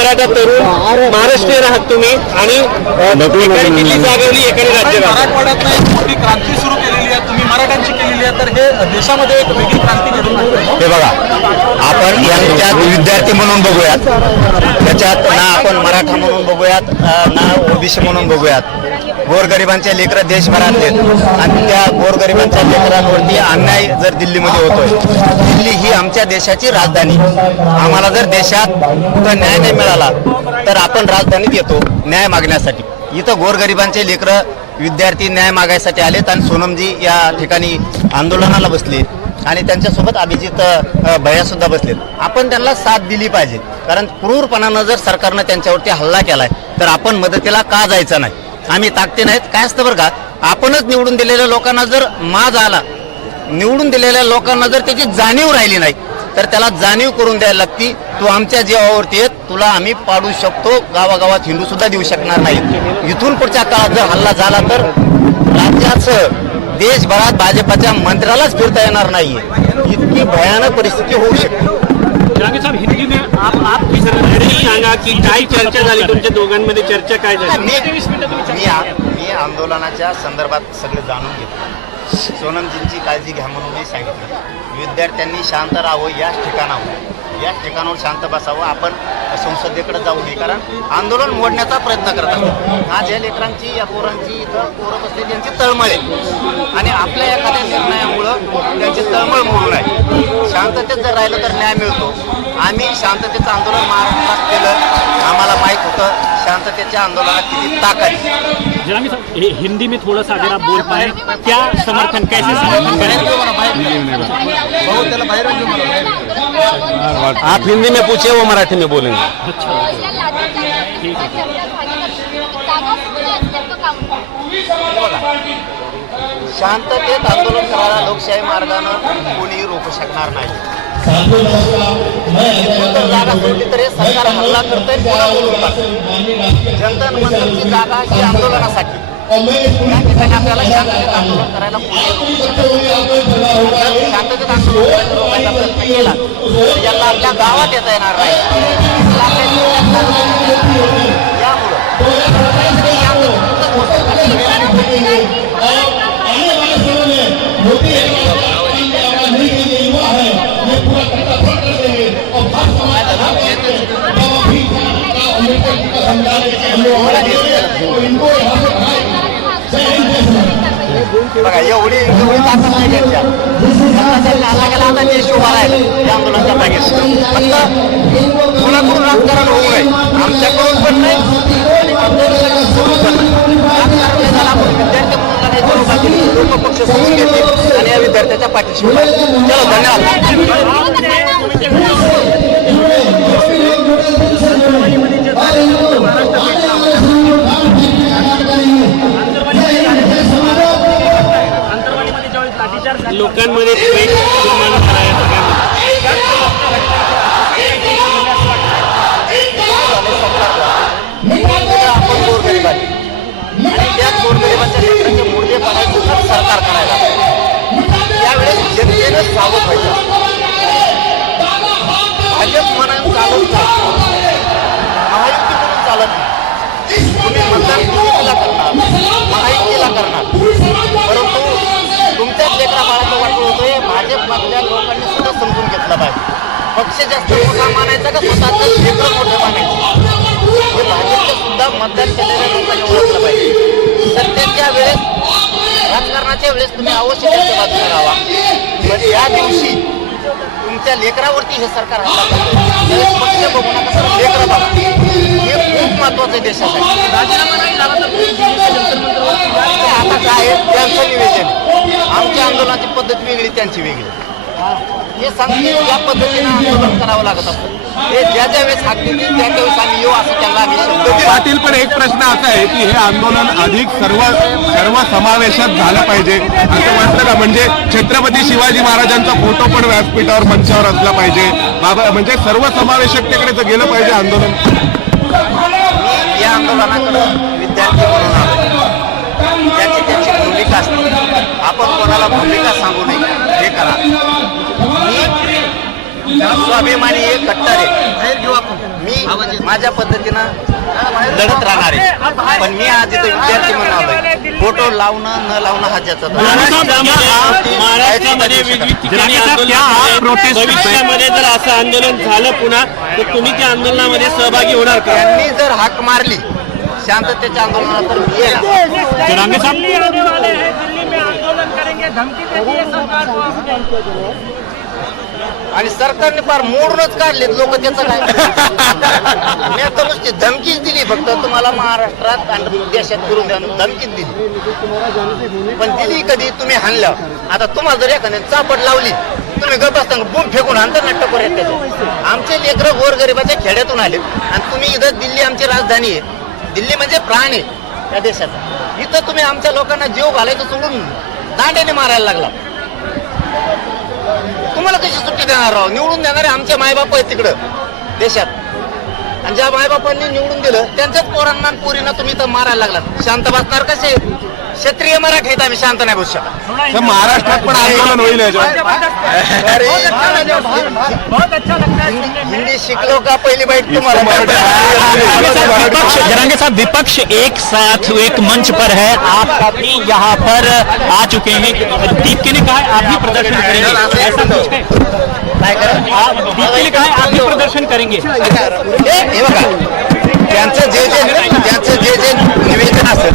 मराठा तरुण महाराष्ट्रीयन आहात तुम्ही आणि एकाने दिल्ली जागवली एकाने राज्य मराठवाड्यात एक मोठी क्रांती सुरू केलेली आहे, तुम्ही मराठ्यांची केलेली आहे, तर हे देशामध्ये एक वेगळी क्रांती घडून आणते. हे बघा, आपण यांच्यात विद्यार्थी म्हणून बघूयात, त्याच्यात ना आपण मराठा म्हणून बघूयात ना ओबीसी म्हणून बघूयात. गोरगरिबांचे लेकरं देशभरातले आणि त्या गोरगरिबांच्या लेकरांवरती अन्याय जर दिल्लीमध्ये होतोय, दिल्ली ही आमच्या देशाची राजधानी. आम्हाला जर देशात कुठं न्याय नाही मिळाला तर आपण राजधानीत येतो न्याय मागण्यासाठी. इथं गोरगरिबांचे लेकरं विद्यार्थी न्याय मागायसाठी आलेत आणि सोनमजी या ठिकाणी आंदोलनाला बसले आणि त्यांच्यासोबत अभिजित भैयासुद्धा बसलेत. आपण त्यांना साथ दिली पाहिजे, कारण क्रूरपणानं जर सरकारनं त्यांच्यावरती हल्ला केलाय तर आपण मदतीला का जायचं नाही. आम्ही ताकते नाहीत. काय असतं बरं का, आपणच निवडून दिलेल्या लोकांना जर माज आला, निवडून दिलेल्या लोकांना जर त्याची जाणीव राहिली नाही तर त्याला जाणीव करून द्यायला लागती. तू आमच्या जीवावरती येत, तुला आम्ही पाडू शकतो, गावागावात हिंदू सुद्धा देऊ शकणार नाहीत. इथून पुढच्या काळात जर हल्ला झाला तर राज्याचं देशभरात भाजपाच्या मंत्र्यालाच फिरता येणार नाहीये. इतकी भयानक परिस्थिती होऊ शकते. साहेब, हिंदी में आप सांगा की काय चर्चा झाली तुमच्या दोघांमध्ये, चर्चा काय झाली? मी आंदोलनाच्या संदर्भात सगळे जाणून घेतलं. सोनमजींची काळजी घ्या म्हणून मी सांगितलं. विद्यार्थ्यांनी शांत राहावं, याच ठिकाणावर शांत बसावं. आपण संसदेकडे जाऊ नये, कारण आंदोलन मोडण्याचा प्रयत्न करत असतात. आज या लेकरांची, या पोरांची इथं पोरं बसले, त्यांची तळमळ आहे आणि आपल्या एखाद्या निर्णयामुळं त्यांची तळमळ मोडू नये. शांततेत जर राहिलं तर न्याय मिळतो. आम्ही शांततेचं आंदोलन महाराष्ट्रात केलं, आम्हाला माहीत होतं शांततेच्या आंदोलनात किती ताकद आहे. हिंदी में थोड़ा सा अगर आप बोल पाए, क्या समर्थन, कैसे समर्थन करें? आप हिंदी में पूछे, वो मराठी में बोलेंगे. शांततेत आंदोलन करायला लोकशाही मार्गानं कोणीही रोखू शकणार नाही. जागा सोडली तर हे सरकार हल्ला करतंय, पुन्हा बोलून टाकतंय. जनता मंदिरची जागा ही आंदोलनासाठी, त्या ठिकाणी आपल्याला शांततेत आंदोलन करायला कोणी रोखू शकत नाही. शांततेत आंदोलन रोखायचा प्रयत्न केला तर यांना आपल्या गावात येता येणार नाही. बघा, एवढी ताकद नाही त्यांच्या. हल्ला केला आता ते शोभा राहील या आंदोलनाच्या मागे. फक्त कोणाकडून राजकारण होऊ नये, आमच्याकडून पण नाही आणि आमच्याकडून पण नाही. राजकारण झालं आपण विद्यार्थी म्हणून लढायची लोक पक्ष सोडून घेतले आणि या विद्यार्थ्याच्या पाठीशी उभा. चलो, धन्यवाद. लोकांमध्ये आपण गोरगरिबांनी आणि त्याच गोरगरिबांच्या लेकरांचे मुर्दे पाडायचं सरकार करायला, त्यावेळेस जनतेनं सावध व्हायचं. भाजप म्हणून चालत नाही, महायुती म्हणून चालत नाही. तुम्ही मतदान बीजेपीला करणार, महायुतीला करणार, परंतु तुमच्याच लेकरा बाळाचं वाटलं होतंय. भाजपमधल्या लोकांनी सुद्धा समजून घेतलं पाहिजे. पक्ष जास्त मोठा मानायचा का स्वतःचं लेकरं मोठं मानायचं, हे भाजपच्या सुद्धा मतदान केलेल्या लोकांनी ओळखलं पाहिजे. सत्तेच्या वेळेस, राजकारणाच्या वेळेस तुम्ही अवश्य त्यांच्या बाजूने राहावा, पण या दिवशी तुमच्या लेकरावरती हे सरकार हल्ला करतंय. त्यावेळेस पक्ष बघू नका, सर लेकरं बघा. हे खूप महत्वाचं आहे देशासाठी. आता काय आहे, त्यांचं निवेदन आहे. आमच्या आंदोलनाची पद्धत वेगळी, त्यांची वेगळी. हे सांगते या पद्धतीनं आंदोलन करावं लागत असतं. हे ज्या ज्या वेळेस सांगते त्या त्यावेळेस आम्ही येऊ, असं त्यांना आम्ही शब्द दिला. पाटील, पण एक प्रश्न असा आहे की हे आंदोलन अधिक सर्व समावेशक झालं पाहिजे असं वाटतं का? म्हणजे छत्रपती शिवाजी महाराजांचा फोटो पण व्यासपीठावर, मंचावर असला पाहिजे, बाबा, म्हणजे सर्व समावेशकतेकडे गेलं पाहिजे आंदोलन. मी या आंदोलनाकडं विद्यार्थी म्हणून आलो. त्याची भूमिका असते, आपण कोणाला भूमिका सांगू नये, हे करा. मी स्वाभिमानी हे कट्टर आहे. मी माझ्या पद्धतीनं लढत राहणार आहे, पण मी आज इथे विद्यार्थी म्हणून आलोय. फोटो लावणं न लावणं हा ज्याचा महाराष्ट्रामध्ये विविध ठिकाणी भविष्यामध्ये जर असं आंदोलन झालं पुन्हा तर तुम्ही त्या आंदोलनामध्ये सहभागी होणार का? त्यांनी जर हाक मारली शांततेच्या आंदोलनाला तर मी येणार. जरांगे साहब दिल्ली आने वाले हैं, दिल्ली में आंदोलन करेंगे, धमकी दे दी है सरकार को। आणि सरकारने फार मोडूनच काढलेत लोक, त्याचं काय. मी आता नुसती धमकीच दिली, फक्त तुम्हाला महाराष्ट्रात आणि देशात करून द्या धमकीच दिली. पण दिली कधी तुम्ही हाणल्या. आता तुम्हाला जर एखाद्याने चापट लावली, तुम्ही गप असताना बूम फेकून आणता ना टकोर आहेत त्याचे. आमचे लेकरं गोरगरिबाच्या खेड्यातून आले आणि तुम्ही इथं दिल्ली आमची राजधानी आहे, दिल्ली म्हणजे प्राण आहे या देशाचा. इथं तुम्ही आमच्या लोकांना जीव घालायचं सोडून दांड्याने मारायला लागला. तुम्हाला कशी सुट्टी देणार राव? निवडून देणारे आमचे मायबाप आहेत तिकडं देशात, आणि ज्या मायबापांनी निवडून दिलं त्यांच्याच पोरांना आणि पोरींना तुम्ही तर मारायला लागलात. शांत बसणार कसे? क्षत्रिय मराठी आहेत, आम्ही शांत नाही बसू शकत. तर महाराष्ट्रात पण आंदोलन होईल याच्यावर. अरे, बहुत अच्छा लगता है सुनने में। हिंदी शिकलो का पहिली बाईट तुम्हाला? विपक्ष जरांगे साहब, विपक्ष एक साथ एक मंच पर है, आप भी यहाँ पर आ चुके हैं। दीप्ति ने कहा है आप भी प्रदर्शन करेंगे, ऐसा कुछ है? काय करा? आप दीप्ति ने कहा है आप भी प्रदर्शन करेंगे। हे बघा, त्यांचं जे जे निवेदन असेल